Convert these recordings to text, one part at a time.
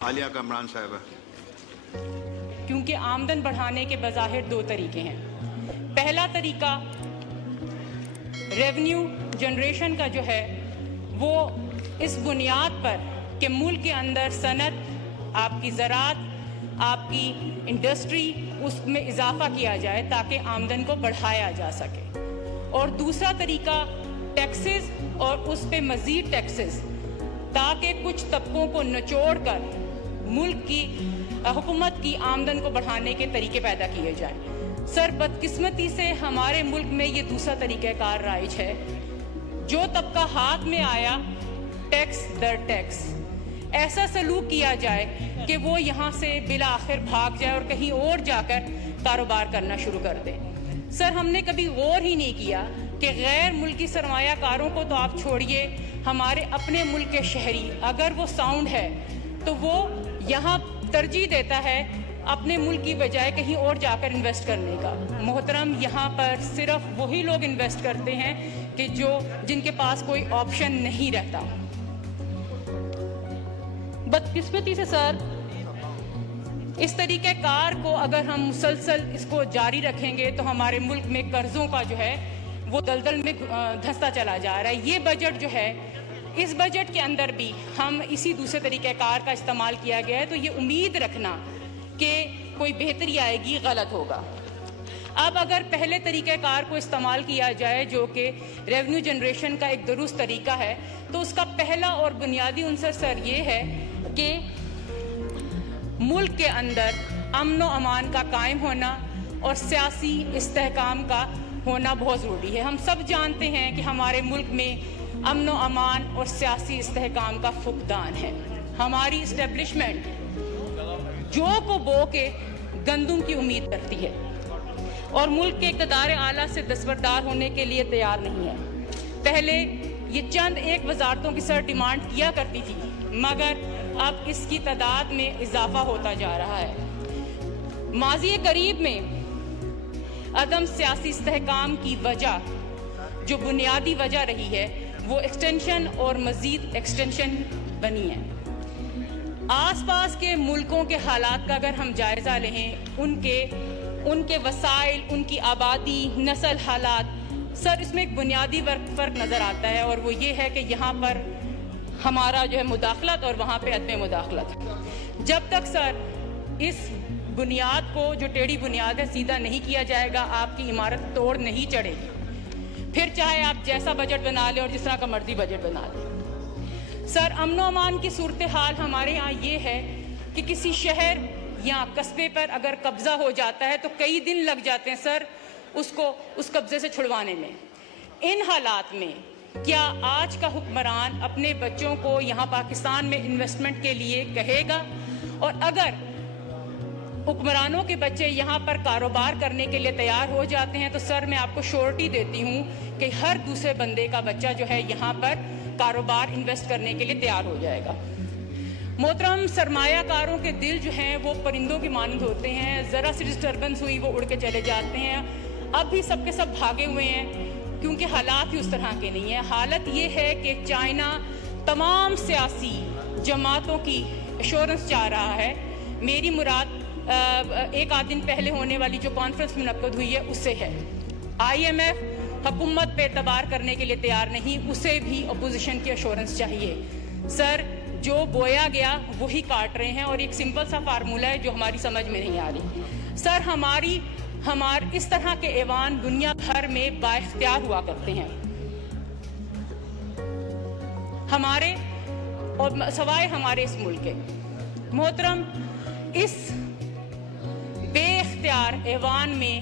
عالیہ کامران صاحبہ۔ کیونکہ آمدن بڑھانے کے بظاہر دو طریقے ہیں۔ پہلا طریقہ ریونیو جنریشن کا جو ہے وہ اس بنیاد پر کہ ملک کے اندر صنعت، آپ کی زراعت، آپ کی انڈسٹری، اس میں اضافہ کیا جائے تاکہ آمدن کو بڑھایا جا سکے۔ اور دوسرا طریقہ ٹیکسز اور اس پہ مزید ٹیکسز، تاکہ کچھ طبقوں کو نچوڑ کر ملک کی حکومت کی آمدن کو بڑھانے کے طریقے پیدا کیے جائیں۔ سر، بدقسمتی سے ہمارے ملک میں یہ دوسرا طریقہ کار رائج ہے۔ جو طبقہ ہاتھ میں آیا، ٹیکس در ٹیکس، ایسا سلوک کیا جائے کہ وہ یہاں سے بالآخر بھاگ جائے اور کہیں اور جا کر کاروبار کرنا شروع کر دے۔ سر، ہم نے کبھی غور ہی نہیں کیا کہ غیر ملکی سرمایہ کاروں کو تو آپ چھوڑیے، ہمارے اپنے ملک کے شہری اگر وہ ساؤنڈ ہے تو وہ یہاں ترجیح دیتا ہے اپنے ملک کی بجائے کہیں اور جا کر انویسٹ کرنے کا۔ محترم، یہاں پر صرف وہی لوگ انویسٹ کرتے ہیں کہ جن کے پاس کوئی آپشن نہیں رہتا۔ بدقسمتی سے سر، اس طریقہ کار کو اگر ہم مسلسل اس کو جاری رکھیں گے تو ہمارے ملک میں قرضوں کا جو ہے وہ دلدل میں دھنستا چلا جا رہا ہے۔ یہ بجٹ جو ہے، اس بجٹ کے اندر بھی ہم اسی دوسرے طریقہ کار کا استعمال کیا گیا ہے، تو یہ امید رکھنا کہ کوئی بہتری آئے گی غلط ہوگا۔ اب اگر پہلے طریقہ کار کو استعمال کیا جائے جو کہ ریونیو جنریشن کا ایک درست طریقہ ہے، تو اس کا پہلا اور بنیادی عنصر سر یہ ہے کہ ملک کے اندر امن و امان کا قائم ہونا اور سیاسی استحکام کا ہونا بہت ضروری ہے۔ ہم سب جانتے ہیں کہ ہمارے ملک میں امن و امان اور سیاسی استحکام کا فقدان ہے۔ ہماری اسٹیبلشمنٹ جو کو بو کے گندم کی امید کرتی ہے اور ملک کے اقتدار اعلیٰ سے دستبردار ہونے کے لیے تیار نہیں ہے۔ پہلے یہ چند ایک وزارتوں کی سر ڈیمانڈ کیا کرتی تھی، مگر اب اس کی تعداد میں اضافہ ہوتا جا رہا ہے۔ ماضی قریب میں عدم سیاسی استحکام کی وجہ، جو بنیادی وجہ رہی ہے، وہ ایکسٹینشن اور مزید ایکسٹینشن بنی ہے۔ آس پاس کے ملکوں کے حالات کا اگر ہم جائزہ لیں، ان کے وسائل، ان کی آبادی، نسل، حالات، سر اس میں ایک بنیادی فرق نظر آتا ہے، اور وہ یہ ہے کہ یہاں پر ہمارا جو ہے مداخلت اور وہاں پہ عدم مداخلت۔ جب تک سر اس بنیاد کو، جو ٹیڑھی بنیاد ہے، سیدھا نہیں کیا جائے گا، آپ کی عمارت توڑ نہیں چڑھے گی، پھر چاہے آپ جیسا بجٹ بنا لیں اور جس طرح کا مرضی بجٹ بنا لیں۔ سر، امن و امان کی صورتحال ہمارے ہاں یہ ہے کہ کسی شہر یا قصبے پر اگر قبضہ ہو جاتا ہے تو کئی دن لگ جاتے ہیں سر اس قبضے سے چھڑوانے میں۔ ان حالات میں کیا آج کا حکمران اپنے بچوں کو یہاں پاکستان میں انویسٹمنٹ کے لیے کہے گا؟ اور اگر حکمرانوں کے بچے یہاں پر کاروبار کرنے کے لیے تیار ہو جاتے ہیں تو سر میں آپ کو شورٹی دیتی ہوں کہ ہر دوسرے بندے کا بچہ جو ہے یہاں پر کاروبار انویسٹ کرنے کے لیے تیار ہو جائے گا۔ محترم، سرمایہ کاروں کے دل جو ہیں وہ پرندوں کی مانند ہوتے ہیں، ذرا سی ڈسٹربنس ہوئی وہ اڑ کے چلے جاتے ہیں۔ اب بھی سب کے سب بھاگے ہوئے ہیں کیونکہ حالات ہی اس طرح کے نہیں ہیں۔ حالت یہ ہے کہ چائنا تمام سیاسی جماعتوں کی ایشورنس چاہ رہا ہے۔ میری مراد ایک آدھ دن پہلے ہونے والی جو کانفرنس منعقد ہوئی ہے اس سے ہے۔ IMF حکومت پہ اعتبار کرنے کے لیے تیار نہیں، اسے بھی اپوزیشن کی ایشورنس چاہیے۔ سر، جو بویا گیا وہی کاٹ رہے ہیں، اور ایک سمپل سا فارمولہ ہے جو ہماری سمجھ میں نہیں آ رہی۔ سر، ہمارے اس طرح کے ایوان دنیا بھر میں با اختیار ہوا کرتے ہیں، ہمارے اور سوائے ہمارے اس ملک کے۔ محترم، اس بے اختیار ایوان میں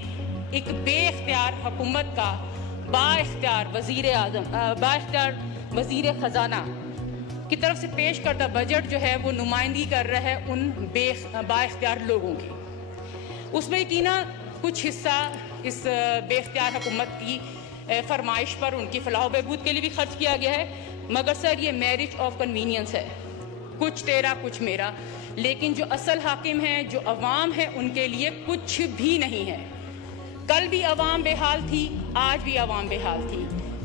ایک بے اختیار حکومت کا با اختیار وزیر خزانہ کی طرف سے پیش کردہ بجٹ جو ہے وہ نمائندگی کر رہا ہے ان با اختیار لوگوں کی۔ اس میں یقیناً کچھ حصہ اس بے اختیار حکومت کی فرمائش پر ان کی فلاح و بہبود کے لیے بھی خرچ کیا گیا ہے، مگر سر یہ میرج آف کنوینئنس ہے، کچھ تیرا کچھ میرا۔ لیکن جو اصل حاکم ہیں، جو عوام ہے، ان کے لیے کچھ بھی نہیں ہے۔ کل بھی عوام بے حال تھی، آج بھی عوام بے حال تھی۔